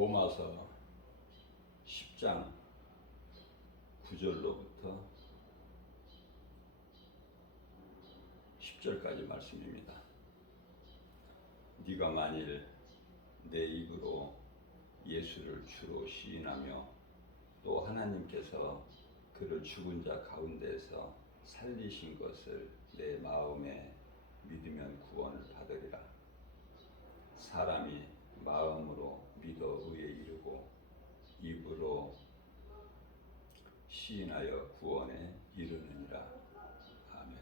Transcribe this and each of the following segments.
로마서 10장 9절로부터 10절까지 말씀입니다. 네가 만일 내 입으로 예수를 주로 시인하며 또 하나님께서 그를 죽은 자 가운데서 살리신 것을 내 마음에 믿으면 구원을 받으리라. 사람이 마음으로 믿어 의에 이르고 입으로 시인하여 구원에 이르느니라. 아멘.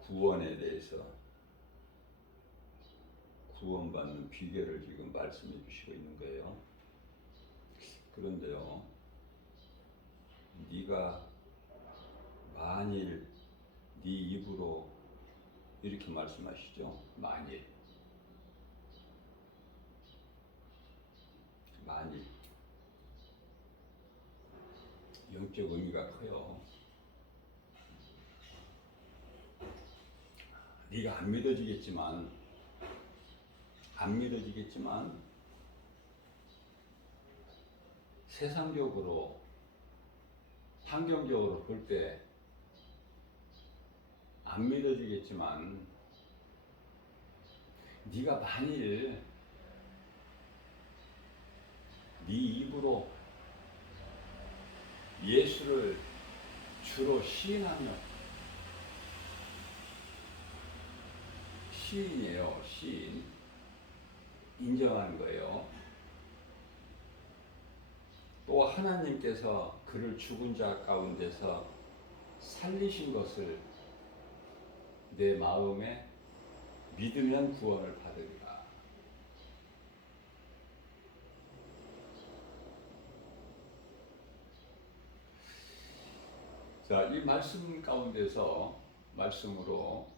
구원에 대해서 구원받는 비결을 지금 말씀해 주시고 있는 거예요. 그런데요, 네가 만일 네 입으로 이렇게 말씀하시죠. 만일 영적 의미가 커요. 네가 안 믿어지겠지만 세상적으로 환경적으로 볼 때 안 믿어지겠지만 네가 만일 네 입으로 예수를 주로 시인하며, 시인이에요. 시인, 인정하는 거예요. 또 하나님께서 그를 죽은 자 가운데서 살리신 것을 내 마음에 믿으면 구원을 받으리라. 자, 이 말씀 가운데서 말씀으로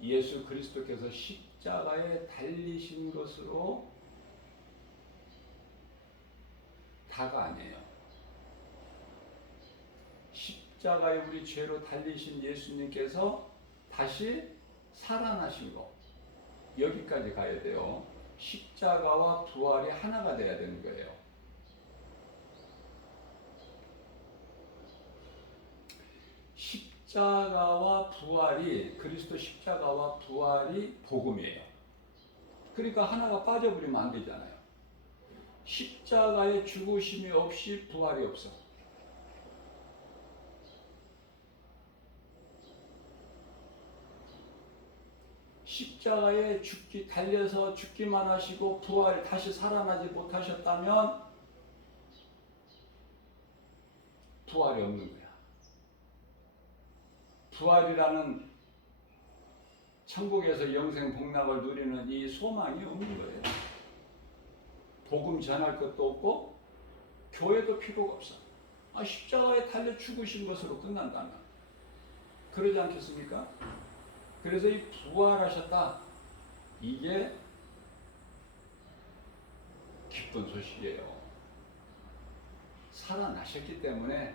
예수 그리스도께서 십자가에 달리신 것으로 다가 아니에요. 십자가에 우리 죄로 달리신 예수님께서 다시 살아나신 거, 여기까지 가야 돼요. 십자가와 부활이 하나가 돼야 되는 거예요. 십자가와 부활이, 그리스도 십자가와 부활이 복음이에요. 그러니까 하나가 빠져버리면 안 되잖아요. 십자가의 죽으심이 없이 부활이 없어. 십자가에 달려서 죽기만 하시고 부활, 다시 살아나지 못하셨다면 부활이 없는 거야. 부활이라는 천국에서 영생 복락을 누리는 이 소망이 없는 거예요. 복음 전할 것도 없고 교회도 필요가 없어. 십자가에 달려 죽으신 것으로 끝난다면, 그러지 않겠습니까? 그래서 이 부활하셨다, 이게 기쁜 소식이에요. 살아나셨기 때문에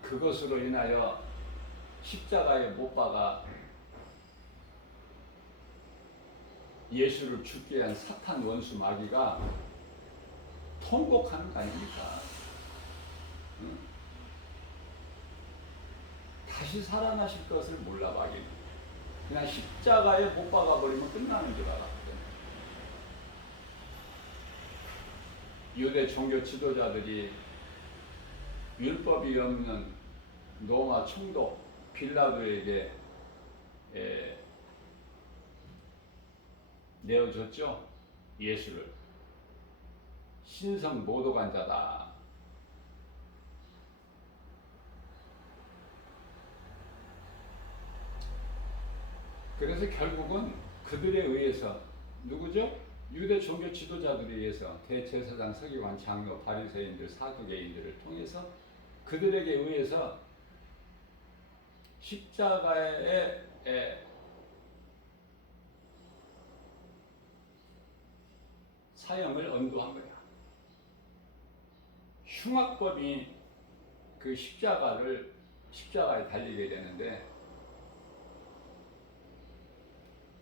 그것으로 인하여 십자가에 못 박아 예수를 죽게 한 사탄 원수 마귀가 통곡하는 거 아닙니까? 다시 살아나실 것을 몰라 마귀는. 그냥 십자가에 못 박아버리면 끝나는 줄 알았거든요. 유대 종교 지도자들이 율법이 없는 로마 총독 빌라도에게 내어줬죠. 예수를 신성 모독한자다. 그래서 결국은 그들에 의해서, 누구죠? 유대 종교 지도자들에 의해서 대제사장, 서기관, 장로, 바리새인들, 사두개인들을 통해서 그들에게 의해서 십자가의 사형을 언도한 거야. 흉악범이 그 십자가에 달리게 되는데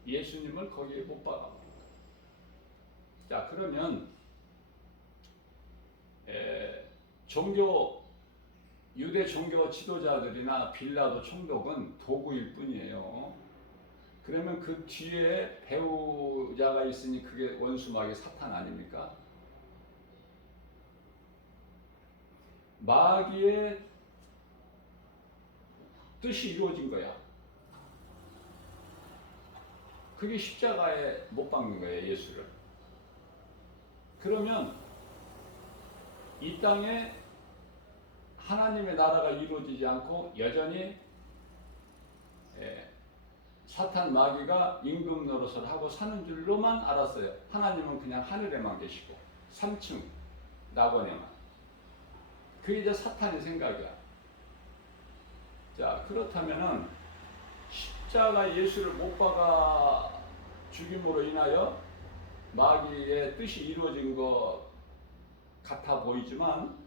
예수님을 거기에 못 박아버린 거예요. 자, 그러면 유대 종교 지도자들이나 빌라도 총독은 도구일 뿐이에요. 그러면 그 뒤에 배우자가 있으니 그게 원수마귀 사탄 아닙니까? 마귀의 뜻이 이루어진 거야. 그게 십자가에 못 박는 거예요, 예수를. 그러면 이 땅에 하나님의 나라가 이루어지지 않고 여전히 사탄 마귀가 임금 노릇을 하고 사는 줄로만 알았어요. 하나님은 그냥 하늘에만 계시고 3층 낙원에만. 그게 이제 사탄의 생각이야. 자, 그렇다면은 십자가 예수를 못 박아 죽임으로 인하여 마귀의 뜻이 이루어진 것 같아 보이지만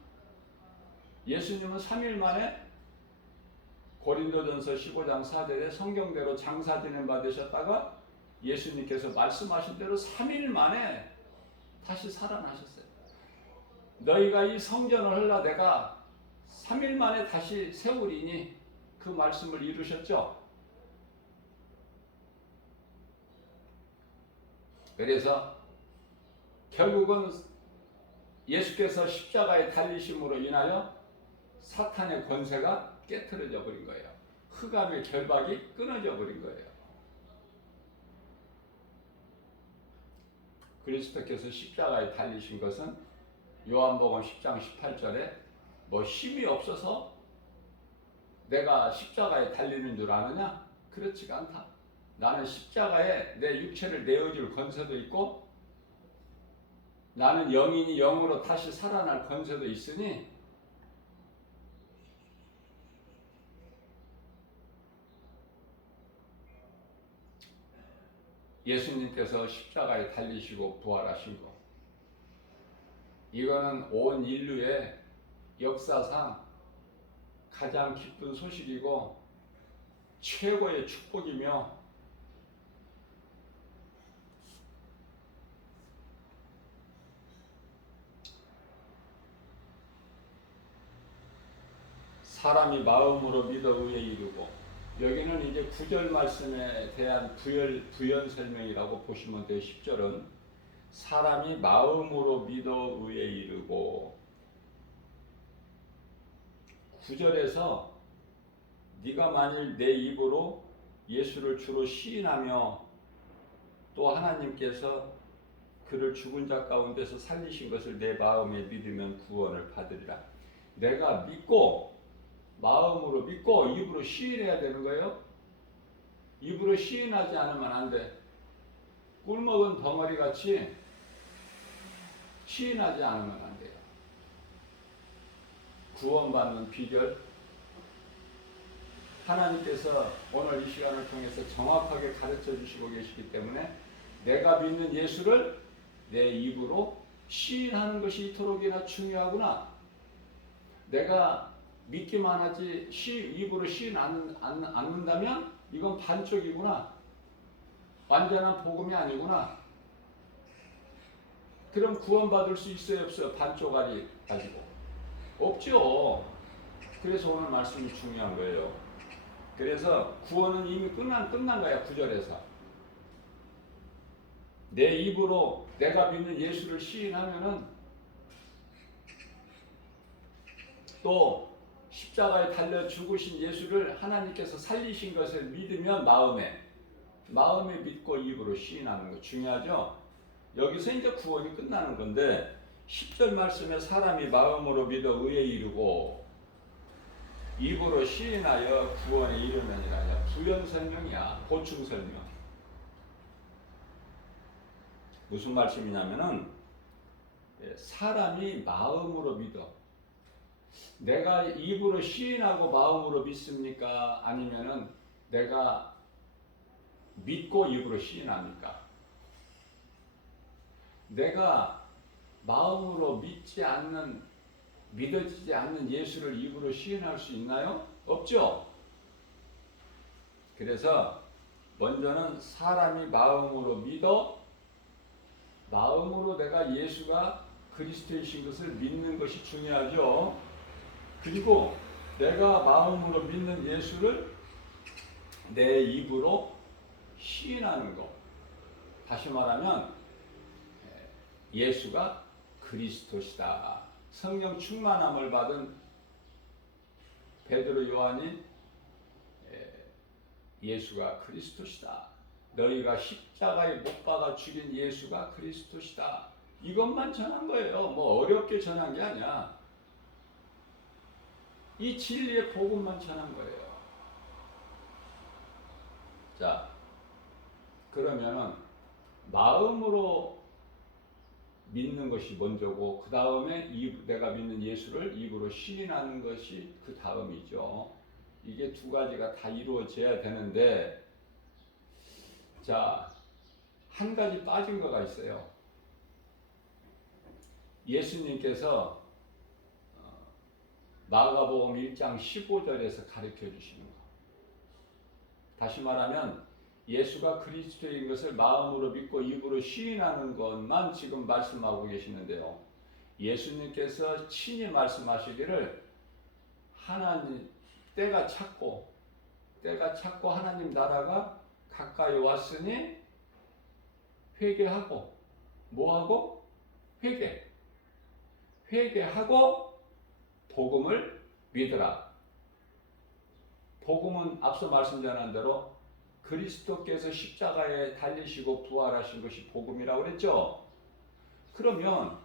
예수님은 3일 만에 고린도전서 15장 4절에 성경대로 장사지는 받으셨다가 예수님께서 말씀하신 대로 3일 만에 다시 살아나셨어요. 너희가 이 성전을 헐라 내가 3일 만에 다시 세우리니 그 말씀을 이루셨죠. 그래서 결국은 예수께서 십자가에 달리심으로 인하여 사탄의 권세가 깨트려져 버린 거예요. 흑암의 결박이 끊어져 버린 거예요. 그리스도께서 십자가에 달리신 것은 요한복음 10장 18절에 뭐 힘이 없어서 내가 십자가에 달리는 줄 아느냐? 그렇지가 않다. 나는 십자가에 내 육체를 내어줄 권세도 있고 나는 영인이 영으로 다시 살아날 권세도 있으니 예수님께서 십자가에 달리시고 부활하신 것, 이거는 온 인류의 역사상 가장 기쁜 소식이고 최고의 축복이며 사람이 마음으로 믿어 의에 이르고, 여기는 이제 9절 말씀에 대한 부연 설명이라고 보시면 돼요. 10절은 사람이 마음으로 믿어 의에 이르고, 9절에서 네가 만일 내 입으로 예수를 주로 시인하며 또 하나님께서 그를 죽은 자 가운데서 살리신 것을 내 마음에 믿으면 구원을 받으리라. 내가 믿고 마음으로 믿고 입으로 시인해야 되는 거예요. 입으로 시인하지 않으면 안 돼. 꿀먹은 덩어리같이 시인하지 않으면 안 돼요. 구원받는 비결, 하나님께서 오늘 이 시간을 통해서 정확하게 가르쳐 주시고 계시기 때문에 내가 믿는 예수를 내 입으로 시인하는 것이 이토록이나 중요하구나. 내가 믿기만 하지 입으로 시인 않는다면 이건 반쪽이구나. 완전한 복음이 아니구나. 그럼 구원받을 수 있어요, 없어요? 반쪽짜리 가지고. 없죠. 그래서 오늘 말씀이 중요한 거예요. 그래서 구원은 이미 끝난 거야. 9절에서 내 입으로 내가 믿는 예수를 시인하면은 또 십자가에 달려 죽으신 예수를 하나님께서 살리신 것을 믿으면 마음에 믿고 입으로 시인하는 거 중요하죠. 여기서 이제 구원이 끝나는 건데 10절 말씀에 사람이 마음으로 믿어 의에 이르고 입으로 시인하여 구원에 이르느니라. 부연 설명이야. 보충 설명. 무슨 말씀이냐면은 사람이 마음으로 믿어. 내가 입으로 시인하고 마음으로 믿습니까? 아니면은 내가 믿고 입으로 시인합니까? 내가 마음으로 믿어지지 않는 예수를 입으로 시인할 수 있나요? 없죠. 그래서 먼저는 사람이 마음으로 믿어 마음으로 내가 예수가 그리스도이신 것을 믿는 것이 중요하죠. 그리고 내가 마음으로 믿는 예수를 내 입으로 시인하는 것. 다시 말하면 예수가 그리스도시다. 성령 충만함을 받은 베드로 요한이 예수가 그리스도시다. 너희가 십자가에 못 박아 죽인 예수가 그리스도시다. 이것만 전한 거예요. 뭐 어렵게 전한 게 아니야. 이 진리의 복음만 전한 거예요. 자, 그러면은 마음으로 믿는 것이 먼저고 그 다음에 내가 믿는 예수를 입으로 시인하는 것이 그 다음이죠. 이게 두 가지가 다 이루어져야 되는데, 자, 한 가지 빠진 거가 있어요. 예수님께서 마가복음 1장 15절에서 가르쳐 주시는 거. 다시 말하면 예수가 그리스도인 것을 마음으로 믿고 입으로 시인하는 것만 지금 말씀하고 계시는데요. 예수님께서 친히 말씀하시기를 하나님 때가 찼고 하나님 나라가 가까이 왔으니 회개하고 뭐하고? 회개하고 복음을 믿으라. 복음은 앞서 말씀드린 대로 그리스도께서 십자가에 달리시고 부활하신 것이 복음이라고 그랬죠. 그러면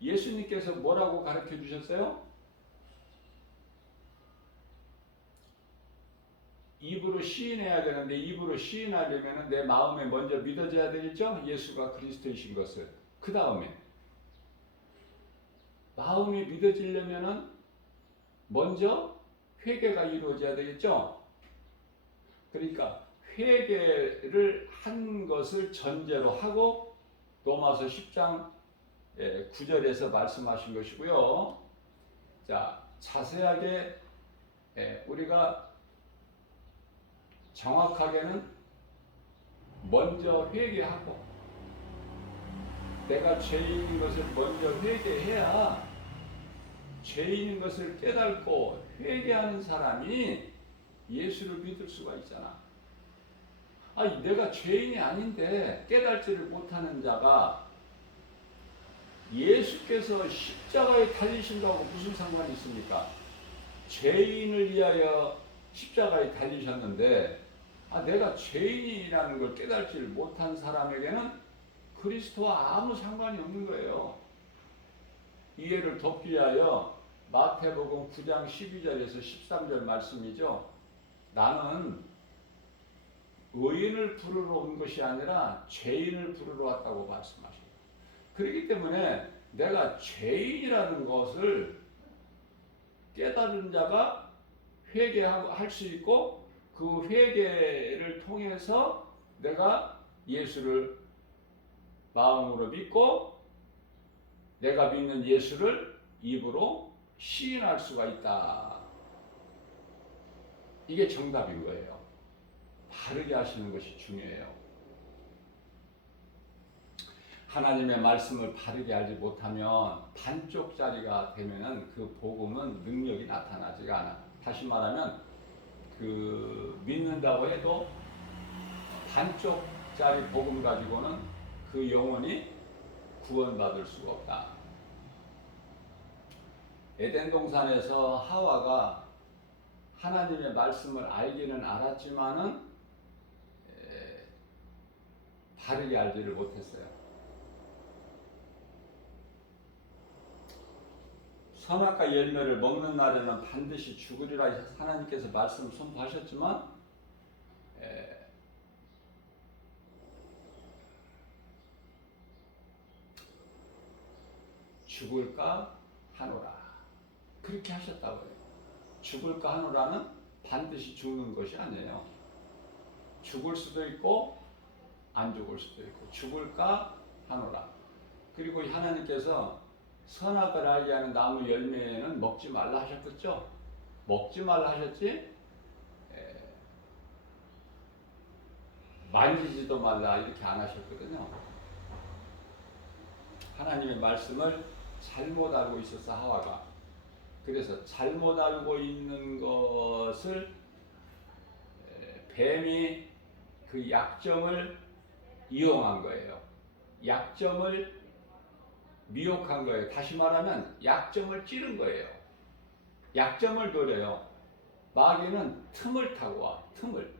예수님께서 뭐라고 가르쳐 주셨어요? 입으로 시인해야 되는데 입으로 시인하려면 내 마음에 먼저 믿어져야 되겠죠? 예수가 그리스도이신 것을. 그 다음에 마음이 믿어지려면 먼저 회개가 이루어져야 되겠죠? 그러니까 회개를 한 것을 전제로 하고 로마서 10장 9절에서 말씀하신 것이고요. 자, 자세하게 우리가 정확하게는 먼저 회개하고 내가 죄인인 것을 먼저 회개해야 죄인인 것을 깨닫고 회개하는 사람이 예수를 믿을 수가 있잖아. 아니, 내가 죄인이 아닌데 깨달지를 못하는 자가 예수께서 십자가에 달리신다고 무슨 상관이 있습니까? 죄인을 위하여 십자가에 달리셨는데 내가 죄인이라는 걸 깨달지를 못한 사람에게는 그리스도와 아무 상관이 없는 거예요. 이해를 돕기 위하여 마태복음 9장 12절에서 13절 말씀이죠. 나는 의인을 부르러 온 것이 아니라 죄인을 부르러 왔다고 말씀하십니다. 그렇기 때문에 내가 죄인이라는 것을 깨달은 자가 회개할 수 있고 그 회개를 통해서 내가 예수를 마음으로 믿고 내가 믿는 예수를 입으로 시인할 수가 있다. 이게 정답인 거예요. 바르게 하시는 것이 중요해요. 하나님의 말씀을 바르게 알지 못하면 반쪽짜리가 되면은 그 복음은 능력이 나타나지가 않아. 다시 말하면 그 믿는다고 해도 반쪽짜리 복음 가지고는 그 영혼이 구원받을 수가 없다. 에덴 동산에서 하와가 하나님의 말씀을 알기는 알았지만은 바르게 알지를 못했어요. 선악과 열매를 먹는 날에는 반드시 죽으리라 하나님께서 말씀 선포하셨지만 죽을까 하노라 그렇게 하셨다고요. 죽을까 하노라는 반드시 죽는 것이 아니에요. 죽을 수도 있고 안 죽을 수도 있고 죽을까 하노라. 그리고 하나님께서 선악을 알게 하는 나무 열매는 먹지 말라 하셨겠죠? 먹지 말라 하셨지? 만지지도 말라 이렇게 안 하셨거든요. 하나님의 말씀을 잘못 알고 있었어 하와가. 그래서 잘못 알고 있는 것을 뱀이 그 약점을 이용한 거예요. 약점을 미혹한 거예요. 다시 말하면 약점을 찌른 거예요. 약점을 노려요. 마귀는 틈을 타고 와. 틈을.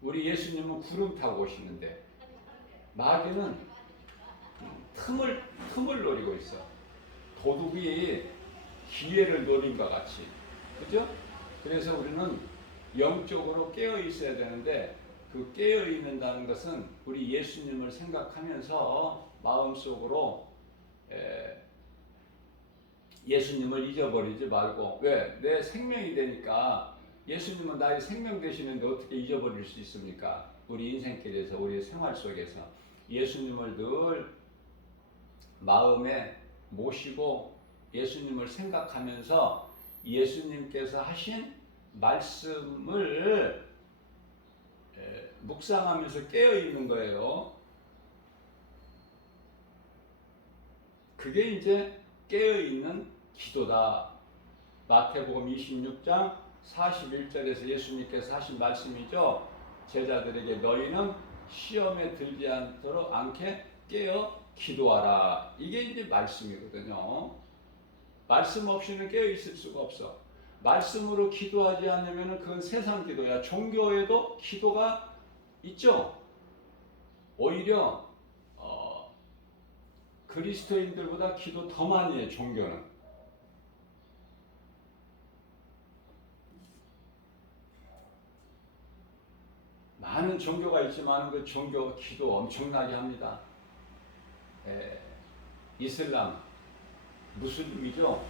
우리 예수님은 구름 타고 오시는데 마귀는 틈을 노리고 있어. 도둑이 기회를 노린 것 같이. 그죠? 그래서 우리는 영적으로 깨어 있어야 되는데 그 깨어 있는다는 것은 우리 예수님을 생각하면서 마음속으로 예수님을 잊어버리지 말고. 왜? 내 생명이 되니까. 예수님은 나의 생명 되시는데 어떻게 잊어버릴 수 있습니까? 우리 인생길에서 우리 생활 속에서 예수님을 늘 마음에 모시고 예수님을 생각하면서 예수님께서 하신 말씀을 묵상하면서 깨어 있는 거예요. 그게 이제 깨어있는 기도다. 마태복음 26장 41절에서 예수님께서 하신 말씀이죠. 제자들에게 너희는 시험에 들지 않게 깨어 기도하라. 이게 이제 말씀이거든요. 말씀 없이는 깨어 있을 수가 없어. 말씀으로 기도하지 않으면 그건 세상 기도야. 종교에도 기도가 있죠. 오히려 그리스도인들보다 기도 더 많이 해, 종교는. 많은 종교가 있지만 그 종교 기도 엄청나게 합니다. 이슬람, 무슬림이죠.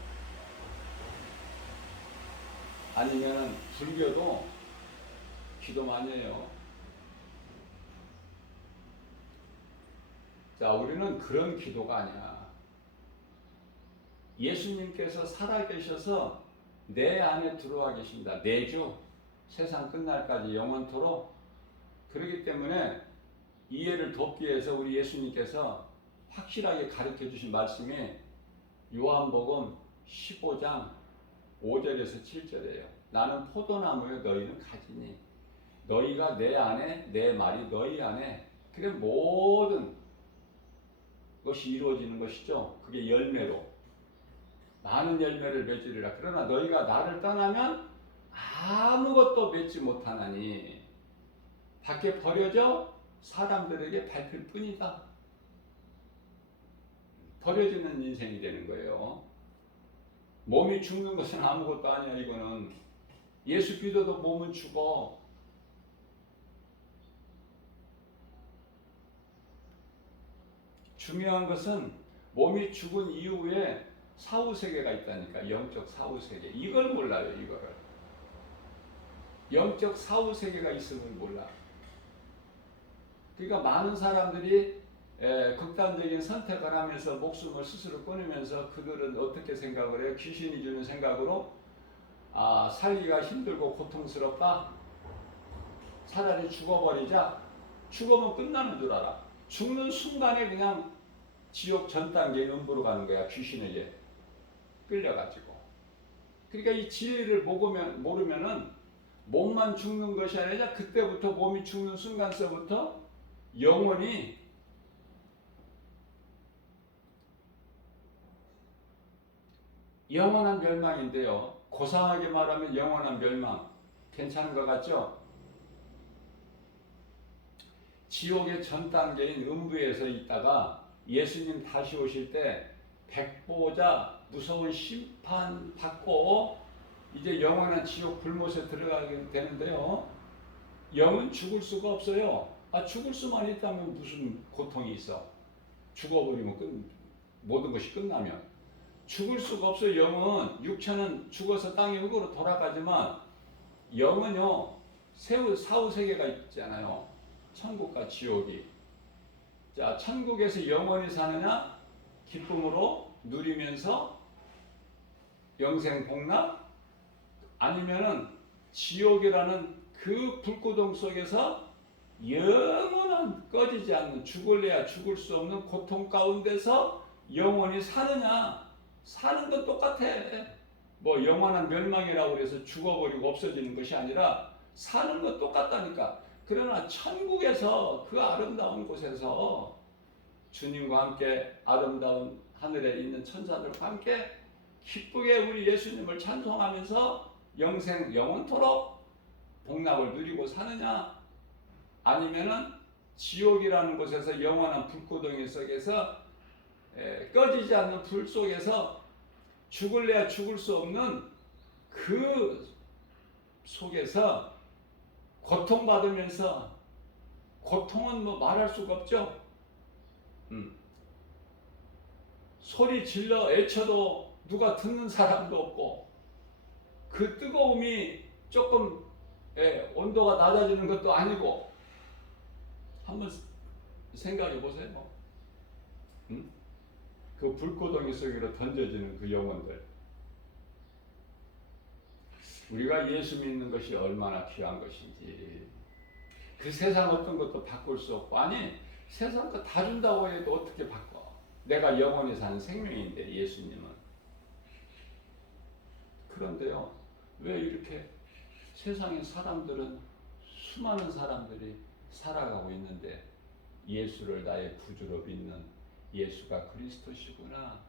아니면 불교도 기도 많이 해요. 자, 우리는 그런 기도가 아니야. 예수님께서 살아계셔서 내 안에 들어와 계십니다. 내주, 세상 끝날까지 영원토록. 그렇기 때문에 이해를 돕기 위해서 우리 예수님께서 확실하게 가르쳐 주신 말씀이 요한복음 15장 5절에서 7절이에요. 나는 포도나무요 너희는 가지니 너희가 내 안에 내 말이 너희 안에. 그래 모든 것이 이루어지는 것이죠. 그게 열매로 많은 열매를 맺으리라. 그러나 너희가 나를 떠나면 아무것도 맺지 못하나니 밖에 버려져 사람들에게 밟힐 뿐이다. 버려지는 인생이 되는 거예요. 몸이 죽는 것은 아무것도 아니야. 이거는 예수 믿어도 몸은 죽어. 중요한 것은 몸이 죽은 이후에 사후세계가 있다니까. 영적 사후세계. 이걸 몰라요. 이거를. 영적 사후세계가 있음을 몰라. 그러니까 많은 사람들이 극단적인 선택을 하면서 목숨을 스스로 끊으면서 그들은 어떻게 생각을 해요? 귀신이 주는 생각으로 살기가 힘들고 고통스럽다. 차라리 죽어버리자. 죽으면 끝나는 줄 알아. 죽는 순간에 그냥 지옥 전 단계 음부로 가는 거야. 귀신에게 끌려가지고. 그러니까 이 진리를 모르면은 몸만 죽는 것이 아니라 그때부터 몸이 죽는 순간서부터 영원히 영원한 멸망인데요. 고상하게 말하면 영원한 멸망. 괜찮은 것 같죠? 지옥의 전 단계인 음부에서 있다가 예수님 다시 오실 때 백보자 무서운 심판 받고 이제 영원한 지옥 불못에 들어가게 되는데요. 영은 죽을 수가 없어요. 죽을 수만 있다면 무슨 고통이 있어. 죽어버리면 모든 것이 끝나면. 죽을 수가 없어요. 영은. 육체는 죽어서 땅의 흙으로 돌아가지만 영은요, 사후세계가 있잖아요. 천국과 지옥이. 자, 천국에서 영원히 사느냐? 기쁨으로 누리면서 영생 복락? 아니면은 지옥이라는 그 불구덩 속에서 영원한 꺼지지 않는 죽을래야 죽을 수 없는 고통 가운데서 영원히 사느냐? 사는 건 똑같아. 뭐 영원한 멸망이라고 해서 죽어버리고 없어지는 것이 아니라 사는 건 똑같다니까. 그러나 천국에서 그 아름다운 곳에서 주님과 함께 아름다운 하늘에 있는 천사들과 함께 기쁘게 우리 예수님을 찬송하면서 영원토록 복락을 누리고 사느냐? 아니면은 지옥이라는 곳에서 영원한 불구덩이 속에서 꺼지지 않는 불 속에서 죽을래야 죽을 수 없는 그 속에서 고통받으면서, 고통은 뭐 말할 수가 없죠. 소리 질러 애쳐도 누가 듣는 사람도 없고, 그 뜨거움이 조금 온도가 낮아지는 것도 아니고. 한번 생각해 보세요. 그 불구덩이 속으로 던져지는 그 영혼들. 우리가 예수 믿는 것이 얼마나 귀한 것인지. 그 세상 어떤 것도 바꿀 수 없고, 아니 세상 거 다 준다고 해도 어떻게 바꿔? 내가 영원히 사는 생명인데 예수님은. 그런데요, 왜 이렇게 세상의 사람들은, 수많은 사람들이 살아가고 있는데 예수를 나의 구주로 믿는, 예수가 그리스도시구나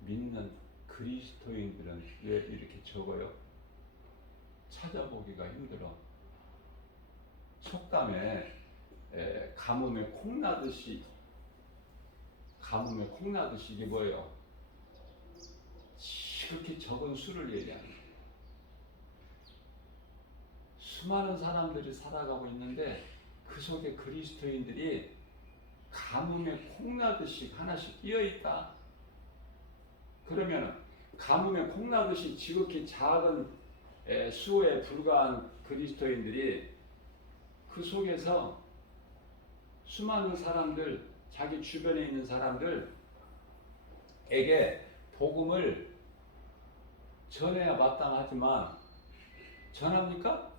믿는 그리스도인들은 왜 이렇게 적어요? 찾아보기가 힘들어. 속담에 가뭄에 콩나듯이 이게 뭐예요? 그렇게 적은 수를 얘기하는 거예요. 수많은 사람들이 살아가고 있는데 그 속에 그리스도인들이 가뭄에 콩나듯이 하나씩 끼어 있다. 그러면 가뭄에 콩나듯이 지극히 작은 수에 불과한 그리스도인들이 그 속에서 수많은 사람들, 자기 주변에 있는 사람들에게 복음을 전해야 마땅하지만 전합니까?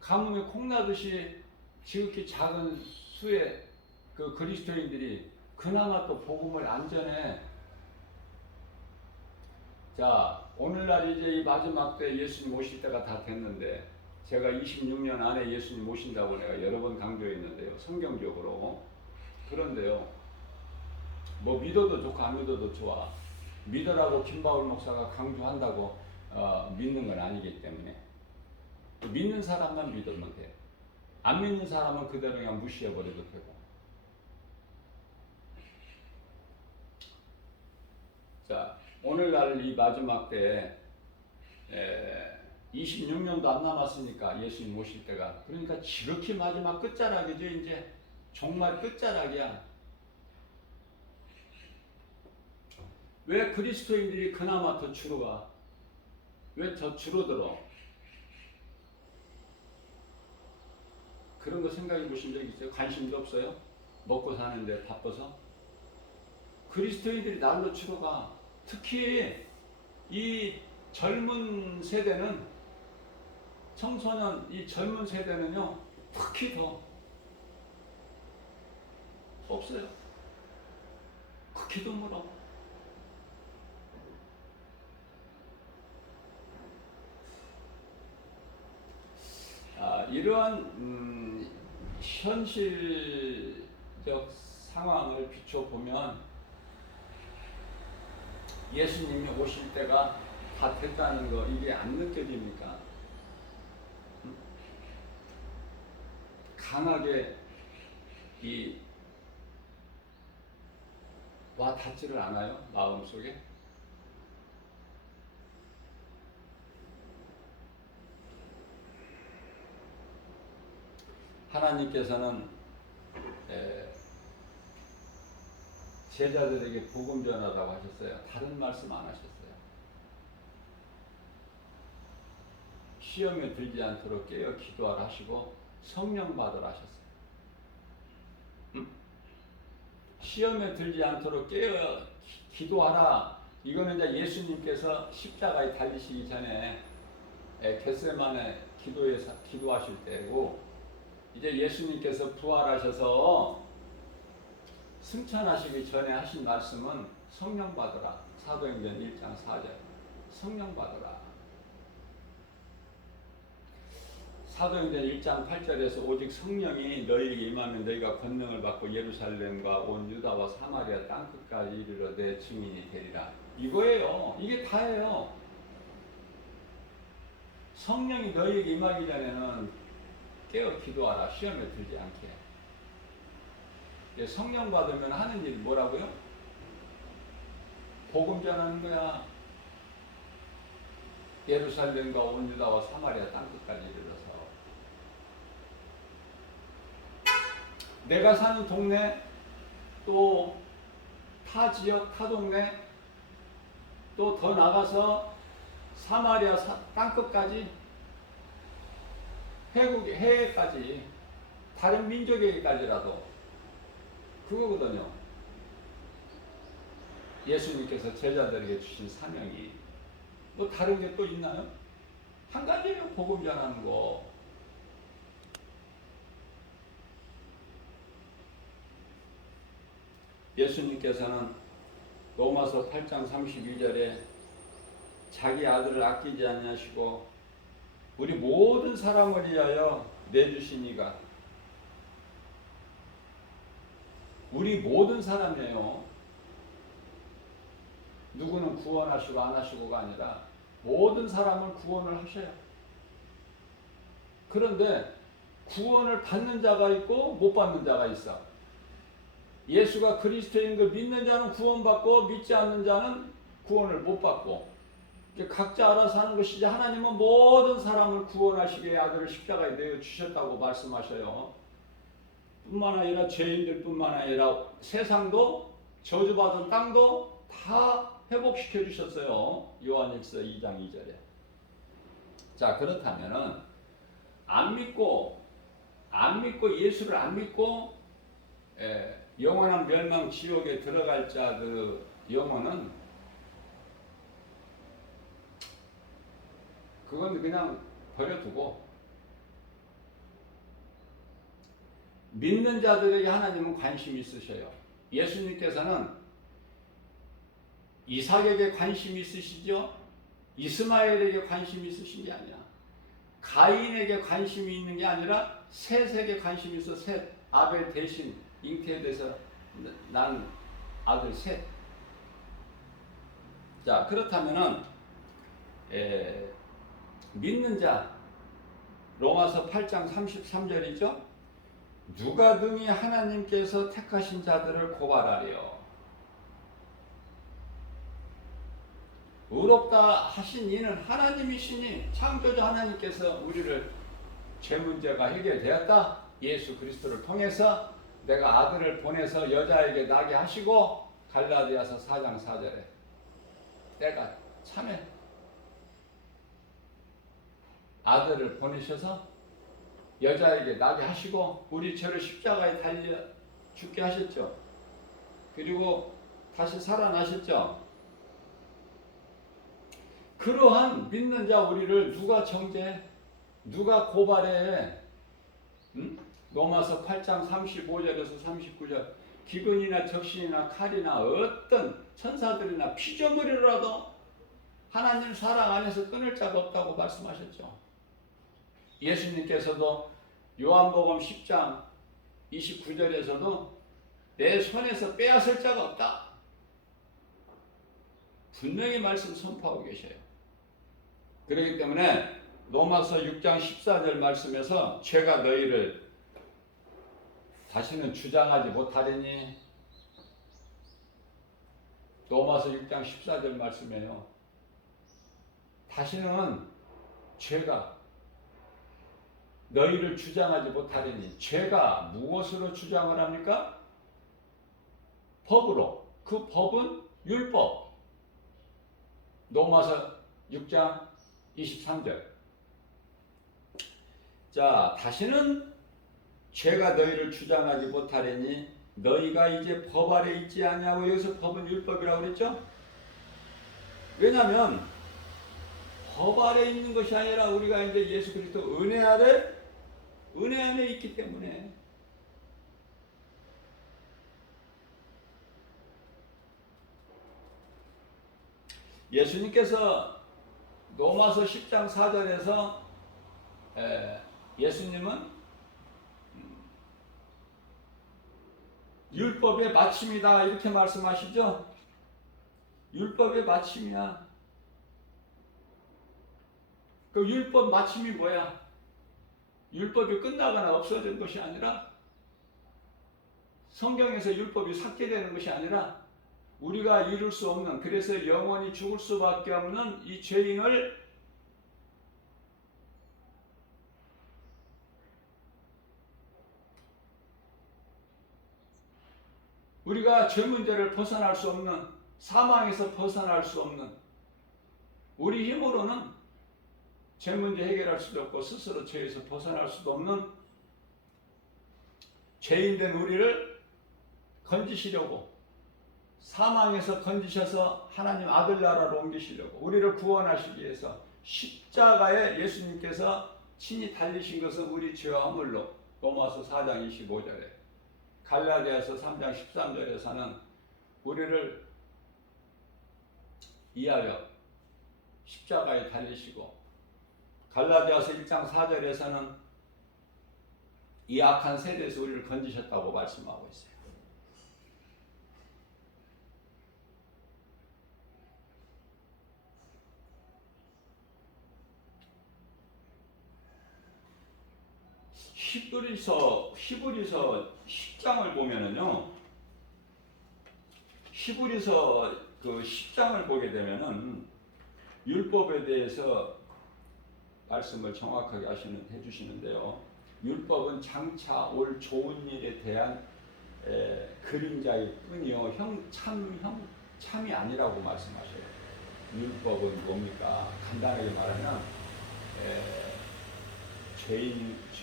가뭄에 콩나듯이 지극히 작은 수의 그 그리스도인들이 그나마 또 복음을 안 전해. 자, 오늘날 이제 이 마지막 때 예수님 오실 때가 다 됐는데, 제가 26년 안에 예수님 오신다고 내가 여러 번 강조했는데요, 성경적으로. 그런데요, 뭐 믿어도 좋고 안 믿어도 좋아. 믿으라고 김바울 목사가 강조한다고 믿는 건 아니기 때문에 믿는 사람만 믿으면 돼. 안 믿는 사람은 그대로 그냥 무시해버려도 되고. 자, 오늘날 이 마지막 때 26년도 안 남았으니까 예수님 오실 때가, 그러니까 지극히 마지막 끝자락이죠. 이제 정말 끝자락이야. 왜 그리스도인들이 그나마 더 줄어가? 왜 더 줄어들어? 그런 거 생각해 보신 적 있어요? 관심도 없어요? 먹고 사는데 바빠서? 그리스도인들이 날로 줄어가. 특히 이 젊은 세대는, 청소년, 이 젊은 세대는요, 특히 더 없어요. 극히 드물어. 이러한 현실적 상황을 비춰보면 예수님이 오실 때가 다 됐다는 거, 이게 안 느껴집니까? 강하게 와 닿지를 않아요? 마음속에? 하나님께서는 제자들에게 복음 전하라고 하셨어요. 다른 말씀 안 하셨어요. 시험에 들지 않도록 깨어 기도하라 하시고 성령 받으라 하셨어요. 시험에 들지 않도록 깨어 기도하라. 이거는 이제 예수님께서 십자가에 달리시기 전에 겟세마네 기도하실 때고, 이제 예수님께서 부활하셔서 승천하시기 전에 하신 말씀은 성령 받으라. 사도행전 1장 4절. 성령 받으라. 사도행전 1장 8절에서 오직 성령이 너희에게 임하면 너희가 권능을 받고 예루살렘과 온 유다와 사마리아 땅끝까지 이르러 내 증인이 되리라. 이거예요. 이게 다예요. 성령이 너희에게 임하기 전에는 깨어 기도하라. 시험에 들지 않게. 성령 받으면 하는 일이 뭐라고요? 복음 전하는 거야. 예루살렘과 온 유다와 사마리아 땅끝까지 이르러서 내가 사는 동네, 또 타 지역, 타 동네, 또 더 나가서 사마리아 땅끝까지, 해외까지, 다른 민족에게까지라도 그거거든요. 예수님께서 제자들에게 주신 사명이. 뭐 다른 게 또 있나요? 한 가지예요. 복음 전하는 거. 예수님께서는 로마서 8장 32절에 자기 아들을 아끼지 아니하시고 우리 모든 사람을 위하여 내주시니가. 우리 모든 사람이에요. 누구는 구원하시고 안 하시고가 아니라 모든 사람을 구원을 하셔요. 그런데 구원을 받는 자가 있고 못 받는 자가 있어. 예수가 그리스도인 걸 믿는 자는 구원받고 믿지 않는 자는 구원을 못 받고, 각자 알아서 하는 것이지 하나님은 모든 사람을 구원하시기에 아들을 십자가에 내어 주셨다고 말씀하셔요. 뿐만 아니라 죄인들 뿐만 아니라 세상도 저주받은 땅도 다 회복시켜 주셨어요. 요한일서 2장 2절에. 자, 그렇다면은 안 믿고 예수를 안 믿고 영원한 멸망 지옥에 들어갈 자 그 영혼은 그건 그냥 버려두고 믿는 자들에게 하나님은 관심이 있으셔요. 예수님께서는 이삭에게 관심이 있으시죠? 이스마엘에게 관심이 있으신 게 아니야. 가인에게 관심이 있는 게 아니라 셋에게 관심이 있어. 셋, 아벨 대신 잉태돼서 난 아들 셋. 자, 그렇다면은 믿는 자, 로마서 8장 33절이죠. 누가 능히 하나님께서 택하신 자들을 고발하리요. 의롭다 하신 이는 하나님이시니, 창조주 하나님께서 우리를 죄 문제가 해결되었다. 예수 그리스도를 통해서 내가 아들을 보내서 여자에게 나게 하시고, 갈라디아서 4장 4절에 때가 참에 아들을 보내셔서 여자에게 나게 하시고 우리 죄를 십자가에 달려 죽게 하셨죠. 그리고 다시 살아나셨죠. 그러한 믿는 자 우리를 누가 정죄해? 누가 고발해? 로마서 8장 35절에서 39절 기근이나 적신이나 칼이나 어떤 천사들이나 피조물이라도 하나님 사랑 안에서 끊을 자가 없다고 말씀하셨죠. 예수님께서도 요한복음 10장 29절에서도 내 손에서 빼앗을 자가 없다. 분명히 말씀 선포하고 계셔요. 그렇기 때문에 로마서 6장 14절 말씀에서 죄가 너희를 다시는 주장하지 못하리니, 로마서 6장 14절 말씀이에요. 다시는 죄가 너희를 주장하지 못하리니, 죄가 무엇으로 주장을 합니까? 법으로. 그 법은 율법. 로마서 6장 23절. 자, 다시는 죄가 너희를 주장하지 못하리니 너희가 이제 법 아래 있지 아니하고, 여기서 법은 율법이라고 그랬죠? 왜냐하면 법 아래 있는 것이 아니라 우리가 이제 예수 그리스도 은혜 아래 은혜 안에 있기 때문에. 예수님께서 로마서 10장 4절에서 예수님은 율법의 마침이다 이렇게 말씀하시죠. 율법의 마침이야. 그 율법 마침이 뭐야? 율법이 끝나거나 없어진 것이 아니라, 성경에서 율법이 삭제되는 것이 아니라 우리가 이룰 수 없는, 그래서 영원히 죽을 수밖에 없는 이 죄인을 우리가 죄 문제를 벗어날 수 없는, 사망에서 벗어날 수 없는, 우리 힘으로는 죄 문제 해결할 수도 없고 스스로 죄에서 벗어날 수도 없는 죄인된 우리를 건지시려고, 사망에서 건지셔서 하나님 아들 나라로 옮기시려고, 우리를 구원하시기 위해서 십자가에 예수님께서 친히 달리신 것은 우리 죄와 허물로, 로마서 4장 25절에, 갈라디아서 3장 13절에서는 우리를 위하여 십자가에 달리시고, 갈라디아서 1장 4절에서는 이 악한 세대에서 우리를 건지셨다고 말씀하고 있어요. 히브리서 10장을 보면은요, 히브리서 그 10장을 보게 되면은 율법에 대해서 말씀을 정확하게 해주시는데요. 율법은 장차 올 좋은 일에 대한 그림자일 뿐이요, 참이 아니라고 말씀하셔요. 율법은 뭡니까? 간단하게 말하면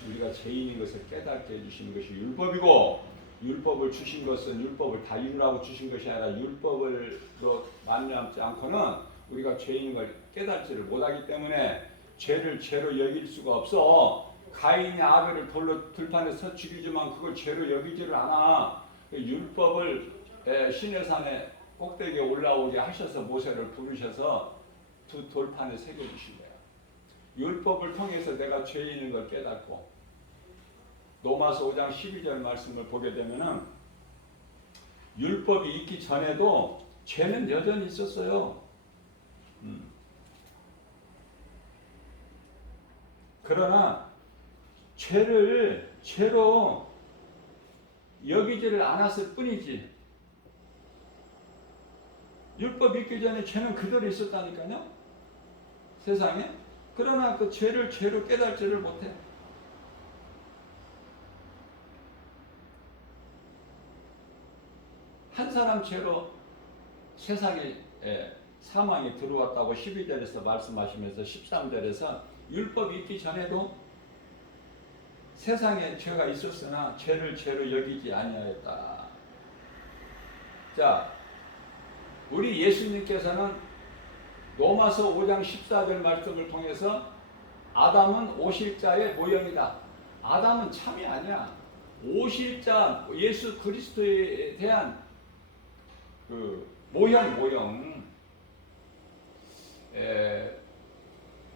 우리가 죄인인 것을 깨닫게 해주시는 것이 율법이고, 율법을 주신 것은 율법을 다 이루라고 주신 것이 아니라 율법으로 만남지 않고는 우리가 죄인인 걸 깨닫지를 못하기 때문에 죄를 죄로 여길 수가 없어. 가인이 아벨을 돌로 들판에서 죽이지만 그걸 죄로 여기지를 않아. 율법을 시내산에 꼭대기에 올라오게 하셔서 모세를 부르셔서 두 돌판에 새겨주신 거야. 율법을 통해서 내가 죄인인 걸 깨닫고, 로마서 5장 12절 말씀을 보게 되면은 율법이 있기 전에도 죄는 여전히 있었어요. 그러나 죄를 죄로 여기지를 않았을 뿐이지, 율법 있기 전에 죄는 그대로 있었다니까요, 세상에. 그러나 그 죄를 죄로 깨닫지를 못해. 한 사람 죄로 세상에 사망이 들어왔다고 12절에서 말씀하시면서 13절에서 율법이 있기 전에도 세상에 죄가 있었으나 죄를 죄로 여기지 아니하였다. 자, 우리 예수님께서는 로마서 5장 14절 말씀을 통해서 아담은 오실자의 모형이다. 아담은 참이 아니야. 오실자 예수 그리스도에 대한 그 모형.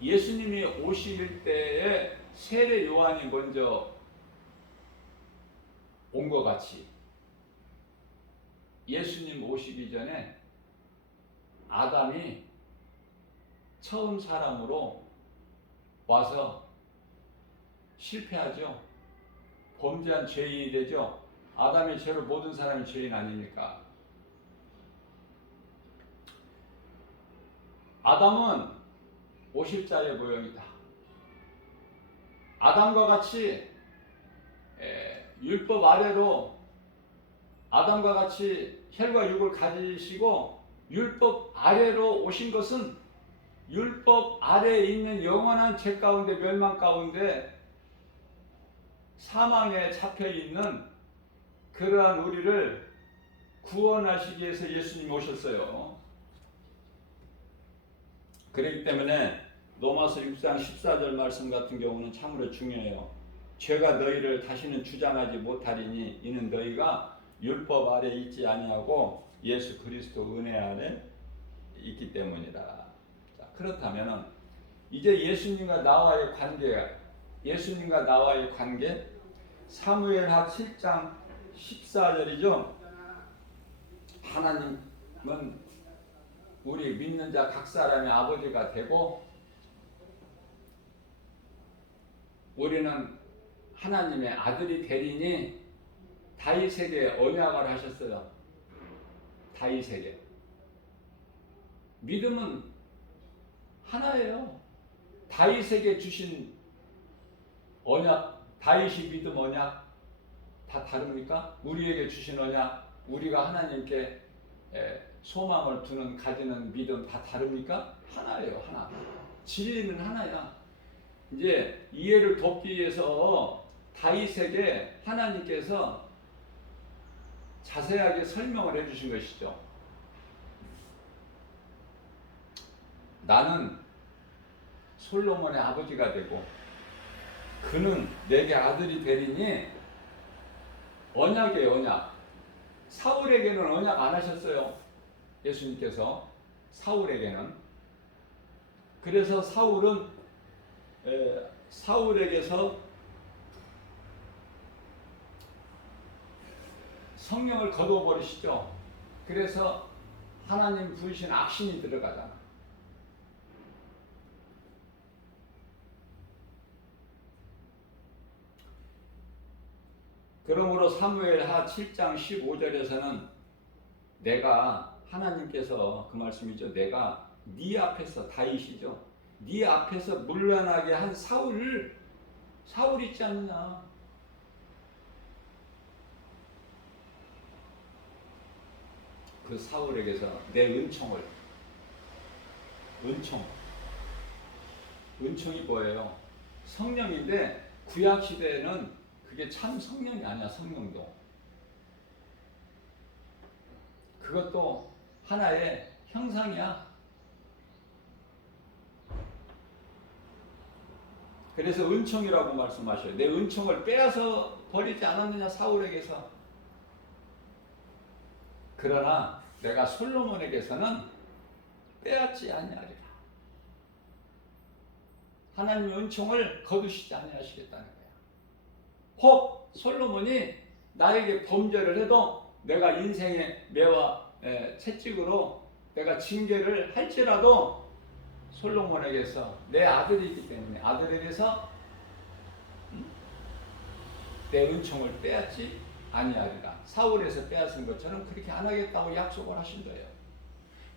예수님이 오실 때에 세례 요한이 먼저 온 것 같이, 예수님 오시기 전에 아담이 처음 사람으로 와서 실패하죠. 범죄한 죄인이 되죠. 아담의 죄로 모든 사람이 죄인 아닙니까? 아담은 오실자의 모형이다. 아담과 같이 율법 아래로, 아담과 같이 혈과 육을 가지시고 율법 아래로 오신 것은 율법 아래에 있는 영원한 죄 가운데, 멸망 가운데 사망에 잡혀있는 그러한 우리를 구원하시기 위해서 예수님이 오셨어요. 그렇기 때문에 로마서 6장 14절 말씀 같은 경우는 참으로 중요해요. 죄가 너희를 다시는 주장하지 못하리니 이는 너희가 율법 아래 있지 아니하고 예수 그리스도 은혜 아래 있기 때문이라. 자, 그렇다면은 이제 예수님과 나와의 관계 사무엘하 7장 14절이죠. 하나님은 우리 믿는 자 각 사람의 아버지가 되고 우리는 하나님의 아들이 되리니 다윗에게 언약을 하셨어요. 다윗에게. 믿음은 하나예요. 다윗에게 주신 언약, 다윗이 믿음 언약 다 다릅니까? 우리에게 주신 언약, 우리가 하나님께 소망을 가지는 믿음 다 다릅니까? 하나예요, 하나. 진리는 하나야. 이제 이해를 돕기 위해서 다윗에게 하나님께서 자세하게 설명을 해주신 것이죠. 나는 솔로몬의 아버지가 되고 그는 내게 아들이 되리니 언약이에요, 언약. 사울에게는 언약 안 하셨어요. 예수님께서 사울에게는. 그래서 사울에게서 성령을 거둬버리시죠. 그래서 하나님 부으신 악신이 들어가잖아. 그러므로 사무엘하 7장 15절에서는 내가 하나님께서 그 말씀이죠. 내가 네 앞에서 다윗이죠. 네 앞에서 물러나게 한 사울 있지 않느냐. 그 사울에게서 내 은총이 뭐예요? 성령인데 구약 시대에는 그게 참 성령이 아니야. 성령도 그것도 하나의 형상이야. 그래서 은총이라고 말씀하셔요. 내 은총을 빼앗아 버리지 않았느냐 사울에게서. 그러나 내가 솔로몬에게서는 빼앗지 아니하리라. 하나님의 은총을 거두시지 아니하시겠다는 거야. 혹 솔로몬이 나에게 범죄를 해도 내가 인생의 매와 채찍으로 내가 징계를 할지라도 솔로몬에게서 내 아들이기 때문에 아들에게서 내 은총을 빼앗지 아니하리라. 사울에서 빼앗은 것처럼 그렇게 안 하겠다고 약속을 하신 거예요.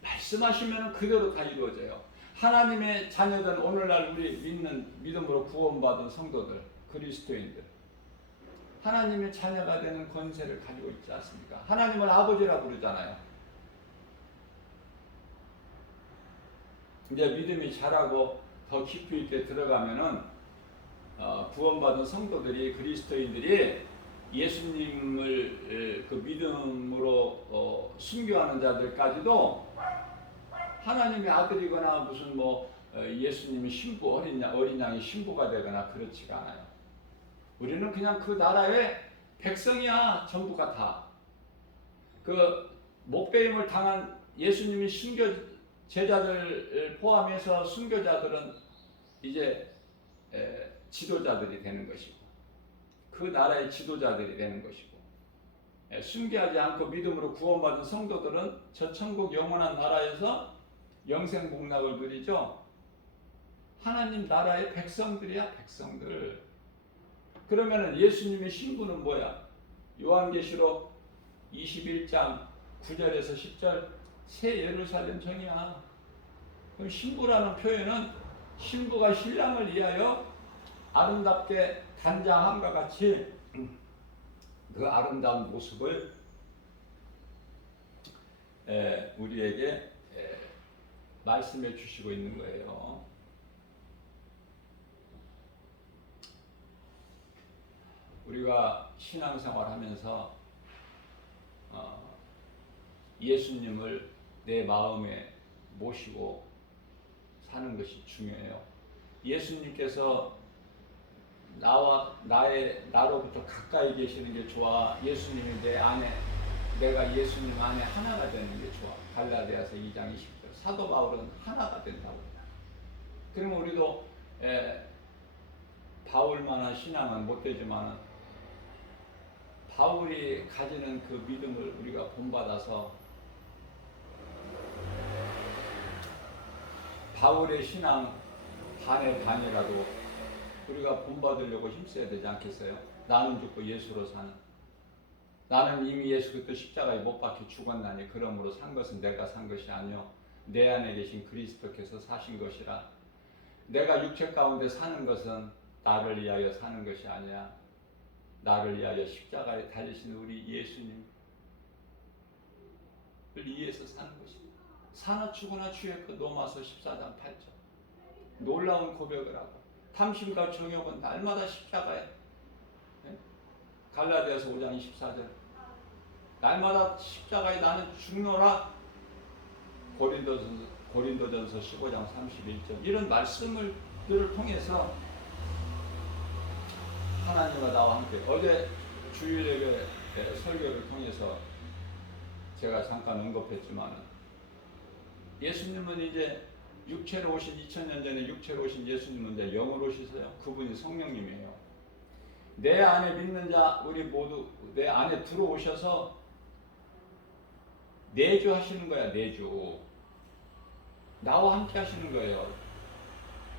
말씀하시면 그대로 다 이루어져요. 하나님의 자녀들, 오늘날 우리 믿음으로 구원받은 성도들, 그리스도인들, 하나님의 자녀가 되는 권세를 가지고 있지 않습니까? 하나님을 아버지라고 부르잖아요. 이제 믿음이 자라고 더 깊이 있게 들어가면은 구원받은 성도들이, 그리스도인들이 예수님을 그 믿음으로 순교하는 자들까지도 하나님의 아들이거나 무슨 예수님이 신부, 어린 양이 신부가 되거나 그렇지가 않아요. 우리는 그냥 그 나라의 백성이야. 전부가 다. 그 목배임을 당한 예수님이 제자들 포함해서 순교자들은 이제 지도자들이 되는 것이고 그 나라의 지도자들이 되는 것이고 순교하지 않고 믿음으로 구원받은 성도들은 저 천국 영원한 나라에서 영생복락을 누리죠. 하나님 나라의 백성들이야, 백성들. 그러면은 예수님의 신부는 뭐야? 요한계시록 21장 9절에서 10절 새 예루살렘 정이야. 그럼 신부라는 표현은 신부가 신랑을 위하여 아름답게 단장함과 같이 그 아름다운 모습을 우리에게 말씀해 주시고 있는 거예요. 우리가 신앙생활 하면서 예수님을 내 마음에 모시고 사는 것이 중요해요. 예수님께서 나로부터 가까이 계시는 게 좋아? 예수님이 내 안에, 내가 예수님 안에 하나가 되는 게 좋아? 갈라디아서 2장 20절. 사도 바울은 하나가 된다고 합니다. 그러면 우리도 바울만한 신앙은 못 되지만 바울이 가지는 그 믿음을 우리가 본받아서 바울의 신앙 반의 반이라도 우리가 본받으려고 힘써야 되지 않겠어요? 나는 죽고 예수로 사는, 나는 이미 예수 그리스도 십자가에 못 박혀 죽었나니 그러므로 산 것은 내가 산 것이 아니요 내 안에 계신 그리스도께서 사신 것이라. 내가 육체 가운데 사는 것은 나를 위하여 사는 것이 아니야. 나를 위하여 십자가에 달리신 우리 예수님을 위해서 사는 것입니다. 사나 죽으나 주의 것. 로마서 14장 8절. 놀라운 고백을 하고 탐심과 정욕은 날마다 십자가에, 갈라디아서 5장 24절. 날마다 십자가에 나는 죽노라. 고린도전서 15장 31절. 이런 말씀을 통해서 하나님과 나와 함께, 어제 주일예배 설교를 통해서 제가 잠깐 언급했지만 예수님은 이제 육체로 오신 2000년 전에 육체로 오신 예수님은 이제 영으로 오시세요. 그분이 성령님이에요. 내 안에 믿는 자 우리 모두 내 안에 들어오셔서 내주하시는 거야. 내주. 나와 함께 하시는 거예요.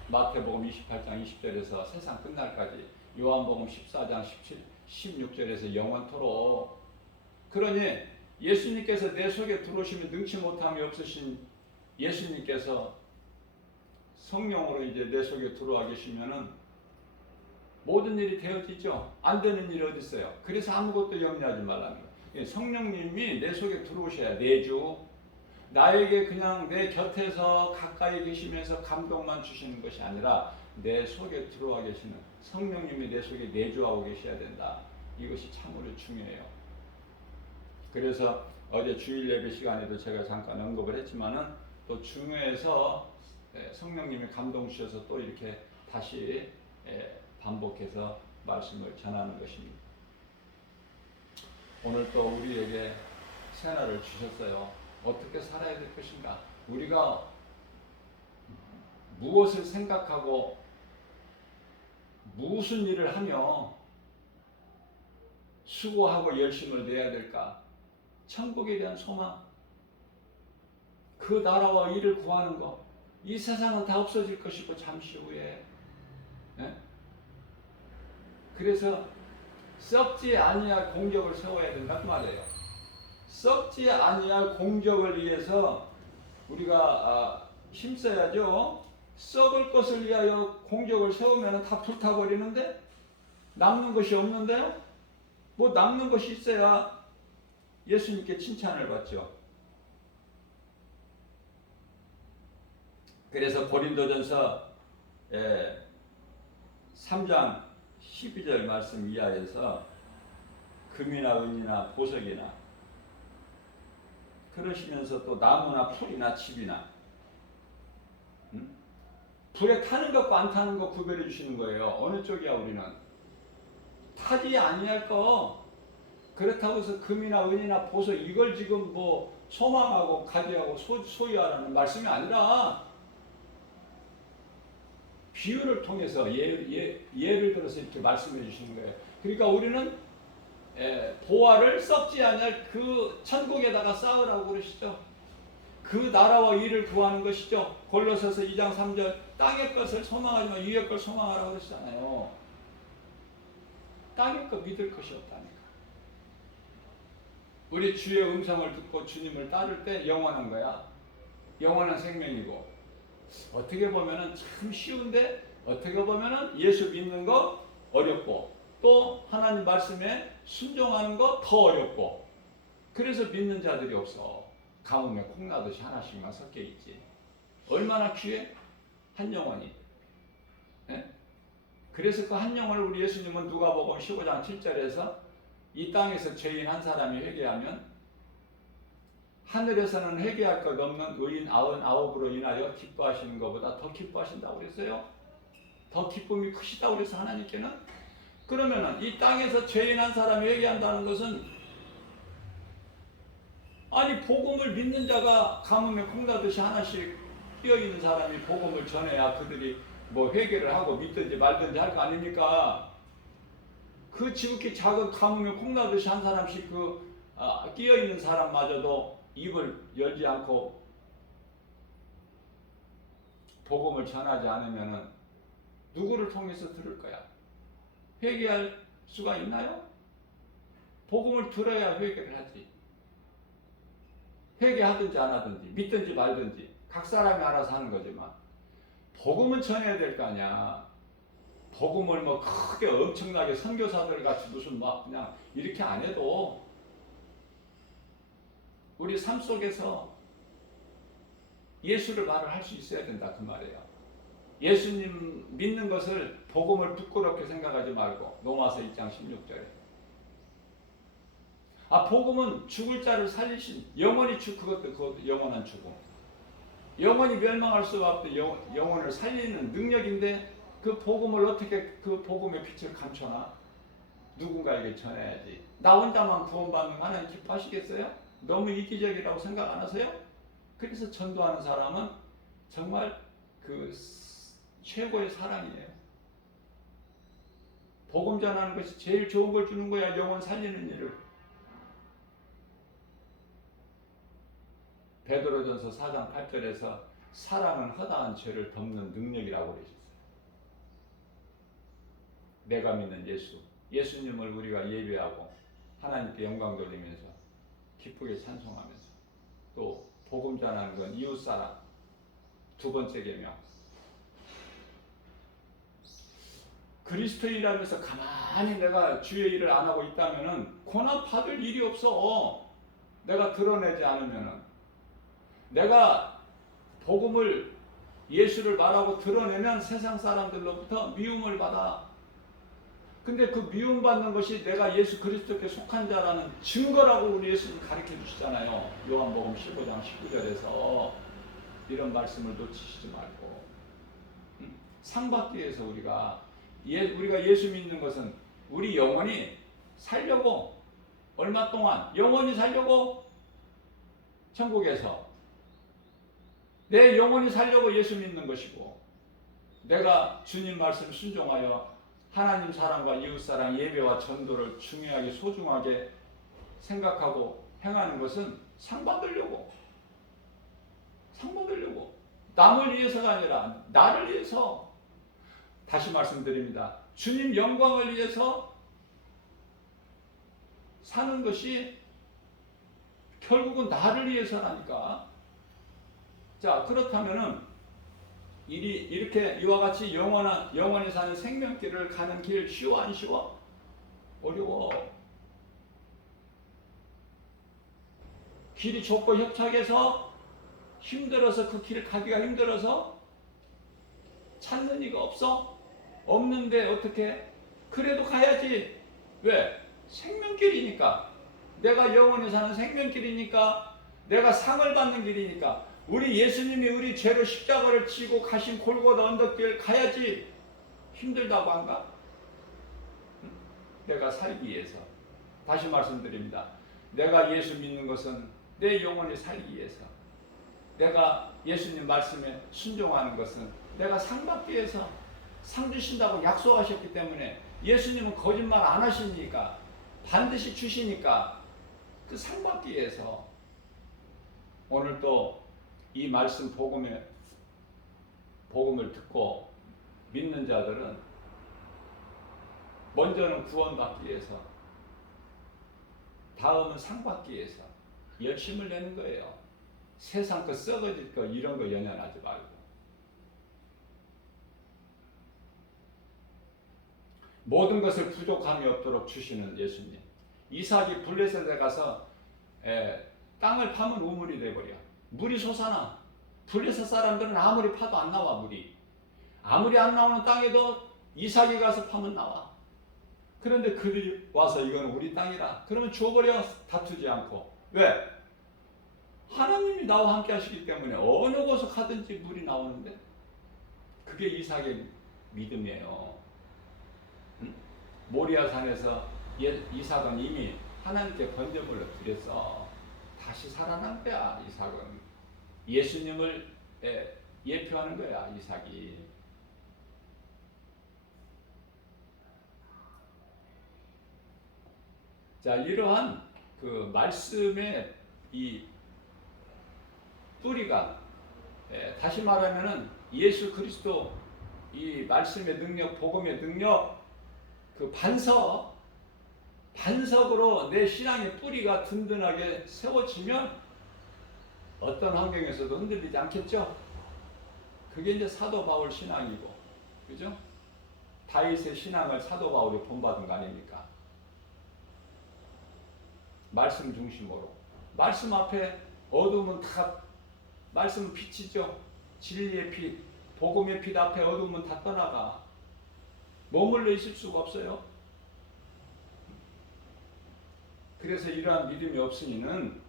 마태복음 28장 20절에서 세상 끝날까지, 요한복음 14장 16절에서 영원토록. 그러니 예수님께서 내 속에 들어오시면 능치 못함이 없으신 예수님께서 성령으로 이제 내 속에 들어와 계시면은 모든 일이 되어지죠. 안 되는 일이 어디 있어요? 그래서 아무것도 염려하지 말라는 거예요. 성령님이 내 속에 들어오셔야 내주. 나에게 그냥 내 곁에서 가까이 계시면서 감동만 주시는 것이 아니라 내 속에 들어와 계시는 성령님이 내 속에 내주하고 계셔야 된다. 이것이 참으로 중요해요. 그래서 어제 주일 예배 시간에도 제가 잠깐 언급을 했지만은 또 중요해서 성령님이 감동 주셔서 또 이렇게 다시 반복해서 말씀을 전하는 것입니다. 오늘 또 우리에게 새날을 주셨어요. 어떻게 살아야 될 것인가? 우리가 무엇을 생각하고 무슨 일을 하며 수고하고 열심을 내야 될까? 천국에 대한 소망, 그 나라와 일을 구하는 것. 이 세상은 다 없어질 것이고 잠시 후에. 그래서 썩지 아니할 공적을 세워야 된다는 말이에요. 썩지 아니할 공적을 위해서 우리가 힘써야죠. 썩을 것을 위하여 공적을 세우면 다 불타버리는데 남는 것이 없는데요. 뭐 남는 것이 있어야 예수님께 칭찬을 받죠. 그래서 고린도전서 3장 12절 말씀 이하에서 금이나 은이나 보석이나 그러시면서 또 나무나 풀이나 집이나 불에 타는 것과 안 타는 것 구별해 주시는 거예요. 어느 쪽이야 우리는? 타지 아니할 거. 그렇다고 해서 금이나 은이나 보석 이걸 지금 뭐 소망하고 가지하고 소유하라는 말씀이 아니라 비유를 통해서 예를 들어서 이렇게 말씀해 주시는 거예요. 그러니까 우리는 보화를 썩지 아니할 그 천국에다가 쌓으라고 그러시죠. 그 나라와 일을 구하는 것이죠. 골로새서 2장 3절 땅의 것을 소망하지 마 위의 걸 소망하라고 그러시잖아요. 땅의 것 믿을 것이 없다니까. 우리 주의 음성을 듣고 주님을 따를 때 영원한 거야. 영원한 생명이고, 어떻게 보면은 참 쉬운데 어떻게 보면은 예수 믿는 거 어렵고 또 하나님 말씀에 순종하는 거 더 어렵고, 그래서 믿는 자들이 없어. 가뭄에 콩나듯이 하나씩만 섞여 있지. 얼마나 귀해? 한 영혼이. 그래서 그 한 영혼을 우리 예수님은 누가복음 15장 7절에서 이 땅에서 죄인 한 사람이 회개하면 하늘에서는 회개할 것 없는 의인 99으로 인하여 기뻐하시는 것보다 더 기뻐하신다고 그랬어요. 더 기쁨이 크시다고 그래서 하나님께는. 그러면은 이 땅에서 죄인한 사람이 회개한다는 것은, 아니 복음을 믿는 자가 가뭄에 콩나듯이 하나씩 뛰어있는 사람이 복음을 전해야 그들이 뭐 회개를 하고 믿든지 말든지 할 거 아닙니까? 그 지극히 작은 가뭄에 콩나듯이 한 사람씩 끼어있는 사람마저도 입을 열지 않고 복음을 전하지 않으면 누구를 통해서 들을 거야? 회개할 수가 있나요? 복음을 들어야 회개를 하지. 회개하든지 안 하든지 믿든지 말든지 각 사람이 알아서 하는 거지만 복음은 전해야 될 거 아니야. 복음을 뭐 크게 엄청나게 선교사들 같이 무슨 막 그냥 이렇게 안 해도 우리 삶 속에서 예수를 말을 할 수 있어야 된다 그 말이에요. 예수님 믿는 것을 복음을 부끄럽게 생각하지 말고. 로마서 2장 16절에 복음은 죽을 자를 살리신 영원히 그것도 영원한 죽음. 영원히 멸망할 수가 없는 영혼을 살리는 능력인데 그 복음을 어떻게 그 복음의 빛을 감춰나? 누군가에게 전해야지. 나 혼자만 구원받는 거 하나님 기뻐하시겠어요? 너무 이기적이라고 생각 안 하세요? 그래서 전도하는 사람은 정말 그 최고의 사랑이에요. 복음 전하는 것이 제일 좋은 걸 주는 거야. 영혼 살리는 일을. 베드로전서 4장 8절에서 사랑은 허다한 죄를 덮는 능력이라고 그러셨어요. 내가 믿는 예수님을 우리가 예배하고 하나님께 영광 돌리면서 기쁘게 찬송하면서 또 복음 전하는 건 이웃사랑, 두 번째 계명. 그리스도인이라면서 가만히 내가 주의 일을 안 하고 있다면은 고난 받을 일이 없어. 내가 드러내지 않으면은. 내가 복음을 예수를 말하고 드러내면 세상 사람들로부터 미움을 받아. 근데 그 미움받는 것이 내가 예수 그리스도께 속한 자라는 증거라고 우리 예수님 가르쳐 주시잖아요. 요한복음 15장 19절에서 이런 말씀을 놓치시지 말고. 상 받기 위해서 우리가 예수 믿는 것은 우리 영혼이 살려고, 얼마 동안 영혼이 살려고, 천국에서 내 영혼이 살려고 예수 믿는 것이고, 내가 주님 말씀 순종하여 하나님 사랑과 이웃 사랑, 예배와 전도를 중요하게 소중하게 생각하고 행하는 것은 상 받으려고. 남을 위해서가 아니라 나를 위해서. 다시 말씀드립니다. 주님 영광을 위해서 사는 것이 결국은 나를 위해서라니까. 자, 그렇다면은 이렇게 이와 같이 영원히 사는 생명길을 가는 길 쉬워 안 쉬워? 어려워. 길이 좁고 협착해서 힘들어서 그 길을 가기가 힘들어서 찾는 이가 없어? 없는데 어떻게? 그래도 가야지. 왜? 생명길이니까. 내가 영원히 사는 생명길이니까. 내가 상을 받는 길이니까. 우리 예수님이 우리 죄로 십자가를 지고 가신 골고다 언덕길 가야지. 힘들다고 안 가? 내가 살기 위해서. 다시 말씀드립니다. 내가 예수 믿는 것은 내 영혼이 살기 위해서. 내가 예수님 말씀에 순종하는 것은 내가 상 받기 위해서. 상 주신다고 약속하셨기 때문에. 예수님은 거짓말 안 하시니까, 반드시 주시니까 그 상 받기 위해서. 오늘 또 이 말씀 복음을 듣고 믿는 자들은 먼저는 구원받기 위해서, 다음은 상 받기 위해서 열심을 내는 거예요. 세상 거, 썩어질 거, 이런 거 연연하지 말고. 모든 것을 부족함이 없도록 주시는 예수님. 이삭이 블레셋에 가서 땅을 파면 우물이 돼버려. 물이 솟아나. 블레셋 사람들은 아무리 파도 안 나와. 물이 아무리 안 나오는 땅에도 이삭이 가서 파면 나와. 그런데 그들이 와서 이건 우리 땅이라 그러면 줘버려. 다투지 않고. 왜? 하나님이 나와 함께 하시기 때문에 어느 곳에 가든지 물이 나오는데, 그게 이삭의 믿음이에요. 응? 모리아산에서 이삭은 이미 하나님께 번제물로 드려서 다시 살아난 거야. 이삭은 예수님을 예표하는 거야. 이삭이. 자, 이러한 그 말씀의 이 뿌리가, 다시 말하면은 예수 그리스도 이 말씀의 능력, 복음의 능력, 그 반석으로 내 신앙의 뿌리가 든든하게 세워지면 어떤 환경에서도 흔들리지 않겠죠? 그게 이제 사도 바울 신앙이고, 그죠? 다윗의 신앙을 사도 바울이 본받은 거 아닙니까? 말씀 중심으로. 말씀 앞에 어둠은 다, 말씀은 빛이죠. 진리의 빛, 복음의 빛 앞에 어둠은 다 떠나가. 머물러 있을 수가 없어요. 그래서 이러한 믿음이 없으니는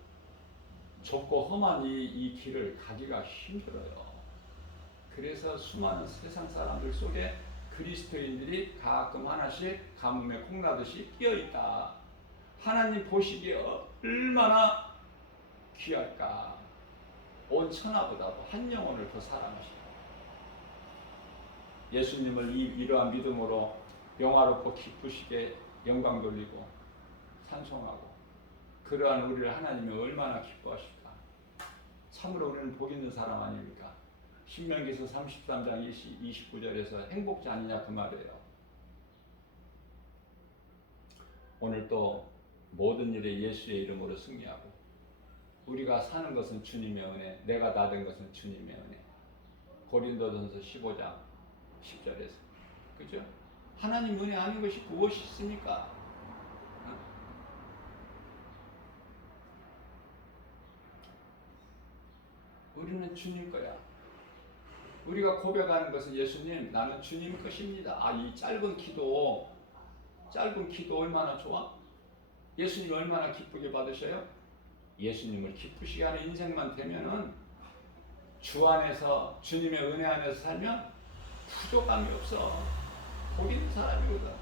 좁고 험한 이 길을 가기가 힘들어요. 그래서 수많은 세상 사람들 속에 그리스도인들이 가끔 하나씩 가뭄에 콩나듯이 끼어있다. 하나님 보시기에 얼마나 귀할까. 온 천하보다도 한 영혼을 더 사랑하시다. 예수님을 이러한 믿음으로 영화롭고 기쁘시게 영광 돌리고 찬송하고, 그러한 우리를 하나님이 얼마나 기뻐하실까. 참으로 우리는 복 있는 사람 아닙니까? 신명기서 33장 29절에서 행복자 아니냐 그 말이에요. 오늘 또 모든 일에 예수의 이름으로 승리하고, 우리가 사는 것은 주님의 은혜, 내가 다 된 것은 주님의 은혜. 고린도전서 15장 10절에서, 그죠? 하나님 은혜 아닌 것이 무엇이 있습니까? 우리는 주님 거야. 우리가 고백하는 것은 예수님, 나는 주님 것입니다. 이 짧은 기도 얼마나 좋아? 예수님 얼마나 기쁘게 받으셔요? 예수님을 기쁘시게 하는 인생만 되면은, 주 안에서, 주님의 은혜 안에서 살면 부족함이 없어. 복 있는 사람이거든.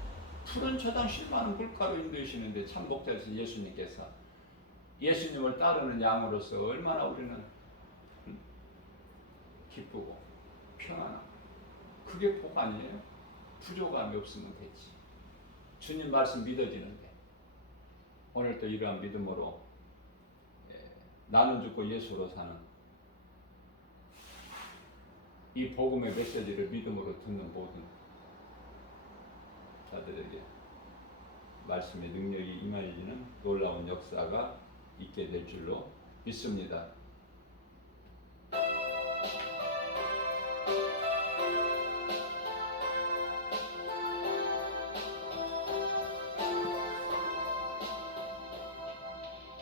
푸른 초당 실만한 물가로 인도하시는데, 참 목자이신 예수님께서 예수님을 따르는 양으로서 얼마나 우리는 기쁘고 평안하고, 그게 복 아니에요? 부족함이 없으면 되지. 주님 말씀 믿어지는데, 오늘 또 이러한 믿음으로 나는 죽고 예수로 사는 이 복음의 메시지를 믿음으로 듣는 모든 자들에게 말씀의 능력이 임하여지는 놀라운 역사가 있게 될 줄로 믿습니다.